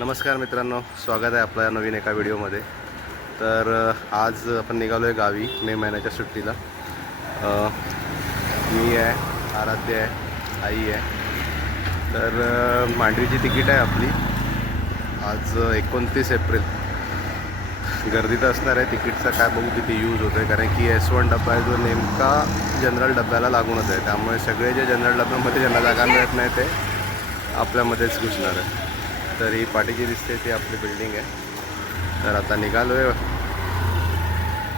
नमस्कार मित्रांनो, स्वागत आहे आपल्या नवीन एका व्हिडिओमध्ये। तर आज आपण निघालो आहे गावी मे महिन्याच्या सुट्टीला। मी आहे, आराध्य आहे, आई आहे। तर मांडवीची तिकीट आहे आपली आज 29 एप्रिल। गर्दी तर असणार आहे, तिकीटचा काय बघू किती यूज होतं आहे, कारण की S1 डब्बा आहे जो नेमका जनरल डब्याला लागूनच आहे। त्यामुळे सगळे जे जनरल डब्यामध्ये ज्यांना जागा मिळत नाही ते आपल्यामध्येच घुसणार आहे। तर ही पाठीची दिसते ती आपली बिल्डिंग आहे। तर आता निघालो आहे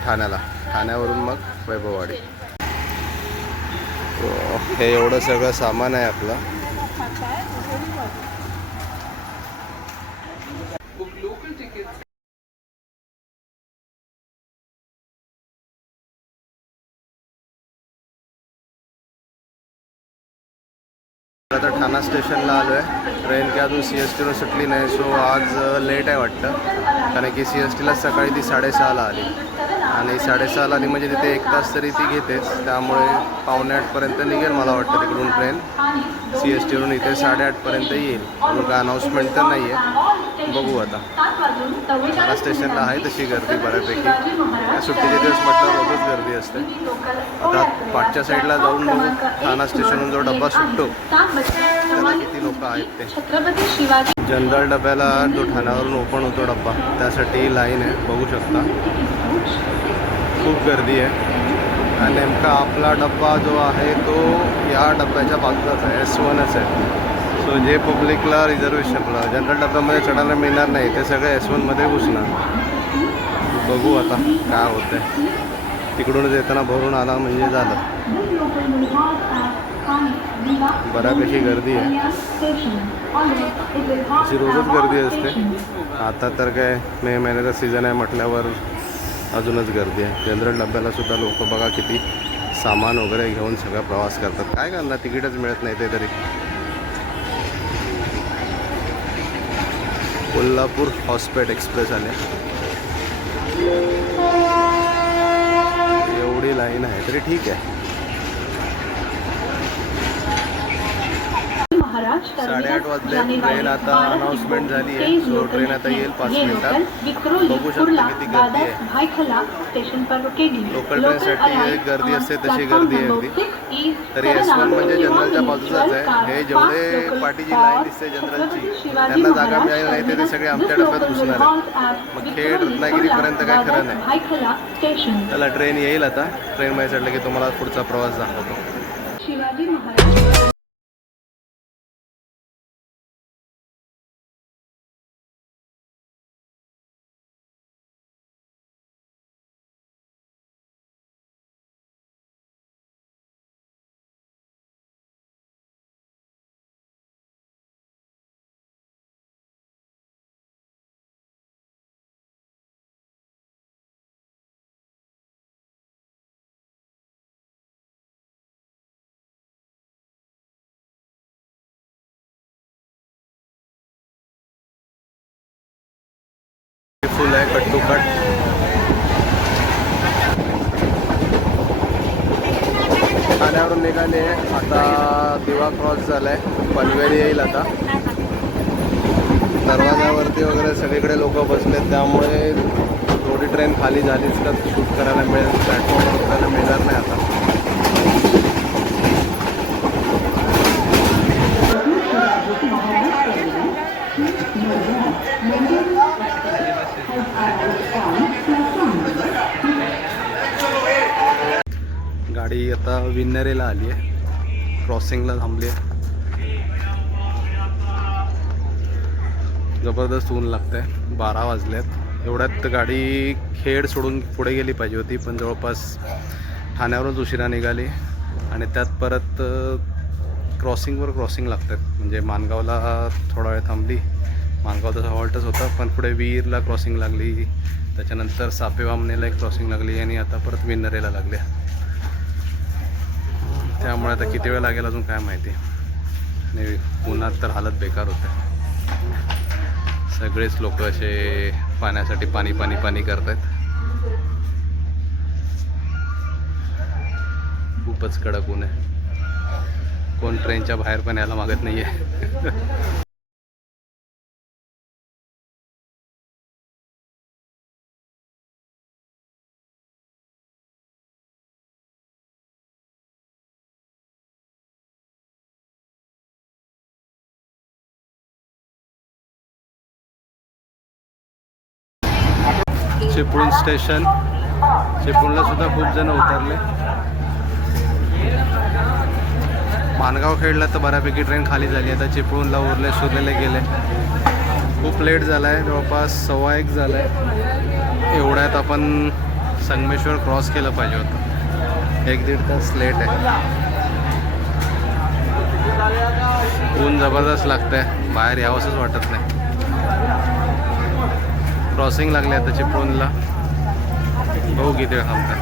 ठाण्याला, ठाण्यावरून मग वैभववाडी। हे एवढं सगळं सामान आहे आपलं। आता ठाणा स्टेशनला आलो आहे। ट्रेन की अजून CSTवरून सुटली नाही, सो आज लेट आहे वाटतं, कारण की CSTला सकाळी ती 6:30ला आली आणि 6:30ला आली म्हणजे तिथे 1 तास तरी ती घेतेच। त्यामुळे 7:45पर्यंत निघेल मला वाटतं तिकडून ट्रेन। CSTवरून इथे 8:30पर्यंत येईल। अजून काय अनाऊन्समेंट तर नाही आहे, बघू आता। ठाणा स्टेशनला आहे तशी गर्दी बऱ्यापैकी, सुट्टीचे दिवस म्हटलं रोजच गर्दी असते। आता पाठच्या साईडला जाऊन बघू ठाणा स्टेशनवरून जो डब्बा सुटतो त्याला किती लोक आहेत ते। जनरल डब्याला जो ठाण्यावरून ओपन होतो डब्बा त्यासाठी लाईन आहे, बघू शकता खूप गर्दी आहे। आणि नेमका आपला डब्बा जो आहे तो या डब्याच्या बाजूलाच आहे, S1च आहे। सो जे पब्लिकला रिझर्वेशनला जनरल डब्यामध्ये चढायला मिळणार नाही ते सगळे S1मध्ये घुसणार। बघू आता काय होतं आहे। तिकडूनच येताना भरून आला म्हणजे झालं। बऱ्यापैकी गर्दी आहे, अशी रोजच गर्दी असते। आता तर काय मे महिन्याचा सीझन आहे म्हटल्यावर अजूनच गर्दी आहे। जनरल डब्याला सुद्धा लोक बघा किती सामान वगैरे घेऊन सगळा प्रवास करतात। काय करणार, तिकीटच मिळत नाही ते तरी। कोल्हापूर हॉस्पेट एक्सप्रेस आले, एवढी लाईन आहे तरी ठीक आहे। 8:30 वाजले, ट्रेन आता अनाउन्समेंट झाली आहे। सो ट्रेन आता येईल 5 मिनिटात। बघू शकता किती गर्दी आहे। लोकल ट्रेनसाठी गर्दी असते तशी गर्दी आहे अगदी। तरी S1 म्हणजे जनरलच्या बाजूलाच आहे। हे जेवढे पाठीची लाईन दिसते जनरलची त्यांना जागा मिळाली नाही ते सगळे आमच्या डब्यात घुसणार आहेत। मग खेड रत्नागिरीपर्यंत काय खरं नाही। त्याला ट्रेन येईल आता, ट्रेनमध्ये चढलं की तुम्हाला पुढचा प्रवास दाखवतो। शिवाजी महाराज फुल आहे कट टू कट। ठाण्यावरून निघाले, आता दिवा क्रॉस झालाय, पनवेल येईल आता। दरवाजावरती वगैरे सगळीकडे लोक बसलेत, त्यामुळे थोडी ट्रेन खाली झालीच तर शूट करायला मिळेल, प्लॅटफॉर्मवर करायला मिळणार नाही आता। गाडी आता विन्नरेला आली आहे, क्रॉसिंगला थांबली आहे। जबरदस्त ऊन लागतं आहे, 12 वाजलेत। एवढ्यात गाडी खेड सोडून पुढे गेली पाहिजे होती, पण जवळपास ठाण्यावरूनच उशिरा निघाली आणि त्यात परत क्रॉसिंगवर क्रॉसिंग लागतात। म्हणजे माणगावला थोडा वेळ थांबली, माणगाव तसा हॉल्टच होता, पण पुढे वीरला क्रॉसिंग लागली, त्याच्यानंतर सापेवामनेला एक क्रॉसिंग लागली आणि आता परत विन्नरेला लागल्या। त्यामुळे आता किती वेळ लागेल अजून काय माहिती। आणि उन्हात तर हालत बेकार होते, सगळेच लोक असे पाण्यासाठी पाणी पाणी पाणी करत आहेत। खूपच कडक ऊन आहे, कोण ट्रेनच्या बाहेर पण यायला मागत नाही आहे। चिपळूण स्टेशन, चिपळूणला सुद्धा खूप जण उतरले. माणगाव खेडला तर बऱ्यापैकी ट्रेन खाली झाली. आता चिपळूणला उरले सुरलेले गेले. खूप लेट झाला आहे, जवळपास 1:15 झाला आहे. एवढ्यात आपण संगमेश्वर क्रॉस केलं पाहिजे होतं. 1-1.5 तास लेट आहे. ऊन जबरदस्त लागतं आहे, बाहेर यावंसंच वाटत नाही. क्रॉसिंग लागले आता चिपळूणला, बघू किती वेळ थांबतात.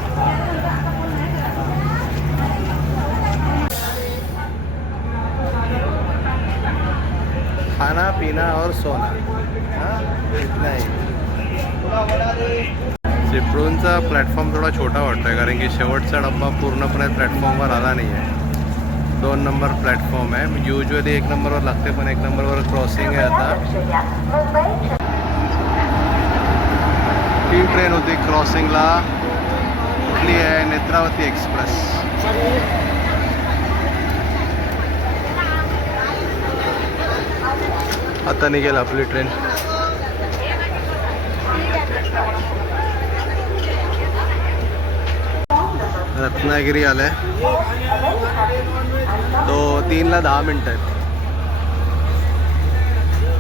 खाना पीना और सोना, इतना ही. चिपळूणचा प्लॅटफॉर्म थोडा छोटा वाटतोय, कारण की शेवटचा डब्बा पूर्णपणे प्लॅटफॉर्मवर आला नाही आहे. 2 नंबर प्लॅटफॉर्म आहे. युजली 1 नंबरवर लागते, पण 1 नंबरवर क्रॉसिंग आहे. आता 3 ट्रेन होती क्रॉसिंगला. कुठली आहे? नेत्रावती एक्सप्रेस. आता निघेल आपली ट्रेन. रत्नागिरी आलंय. 3ला 10 मिनटं आहेत.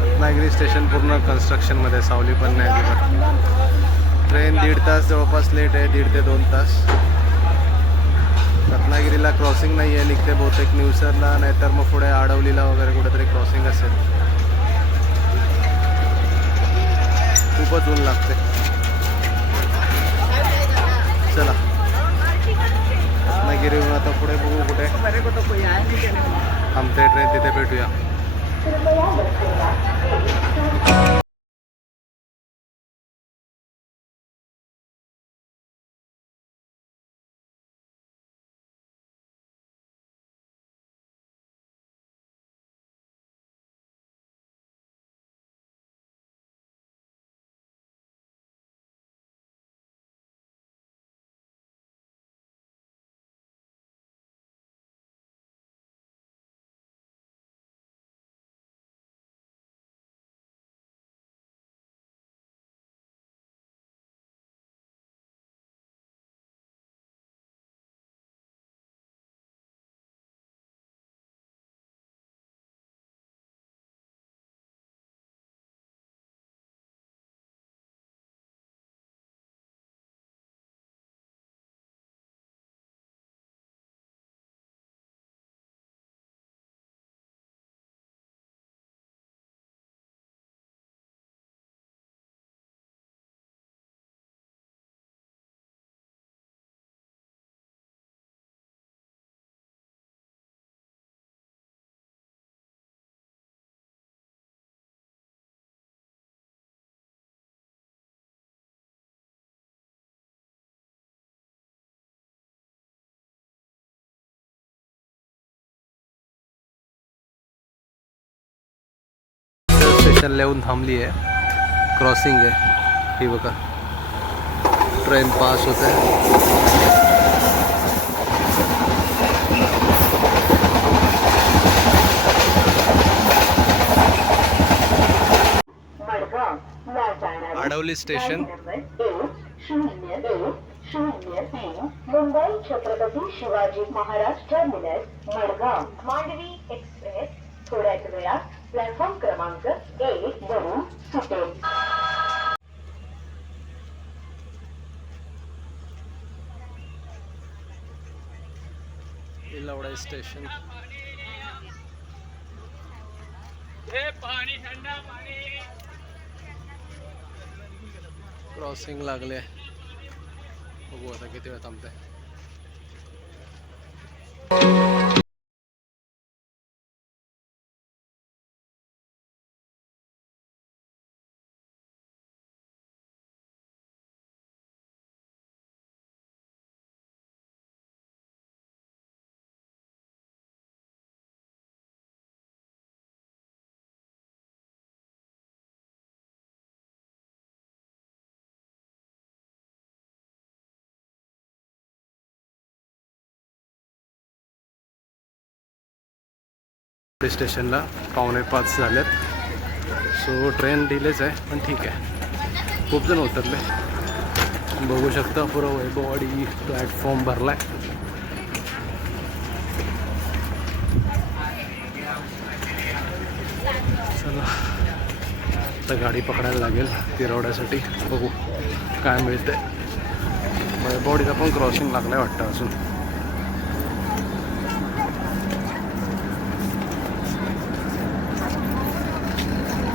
रत्नागिरी स्टेशन पूर्ण कन्स्ट्रक्शनमध्ये, सावली पण नाही अजिबात. ट्रेन 1.5 तास जवळपास लेट आहे, 1.5 ते 2 तास. रत्नागिरीला क्रॉसिंग नाही आहे, निघते बहुतेक निवसरला, नाहीतर मग पुढे आडवलीला वगैरे कुठेतरी क्रॉसिंग असेल. खूपच ऊन लागते. चला रत्नागिरीहून आता पुढे बघू कुठे थांबते ट्रेन, तिथे भेटूया. स्टेशनला येऊन थांबली आहे. क्रॉसिंग आहे ही बघा. ट्रेन पास होते. Adavali station. Mumbai Chhatrapati Shivaji Maharaj terminus Madgaon. Mandovi express थोड्याच वेळात प्लॅटफॉर्म क्रमांक 1 वरून सुटेल. इलावडा स्टेशन. क्रॉसिंग लागले. बघू आता किती वेळ थांबते. स्टेशनला 4:45 झालेत. सो ट्रेन डिलेच आहे, पण ठीक आहे. खूप जण उतरले. बघू शकता पुरं वैभववाडी प्लॅटफॉर्म भरलाय. चला आता गाडी पकडायला लागेल तिरवड्यासाठी. बघू काय मिळतंय. वैभववाडीचा पण क्रॉसिंग लागलाय वाटतं अजून.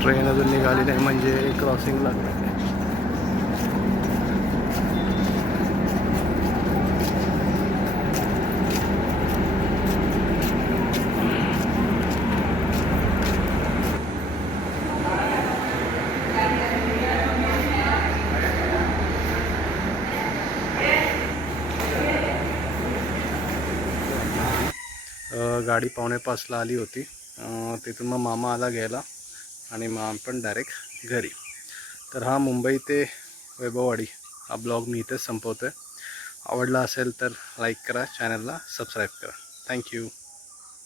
ट्रेन अजून निघाली नाही म्हणजे क्रॉसिंग लागलं. गाडी 4:45ला आली होती. तिथून मग मामा आला घ्यायला आणि मग आम्ही पण डायरेक्ट घरी. तर हा मुंबई ते वैभववाडी हा ब्लॉग मी इथेच संपवतो आहे. आवडला असेल तर लाईक करा, चॅनलला सबस्क्राईब करा. थँक्यू.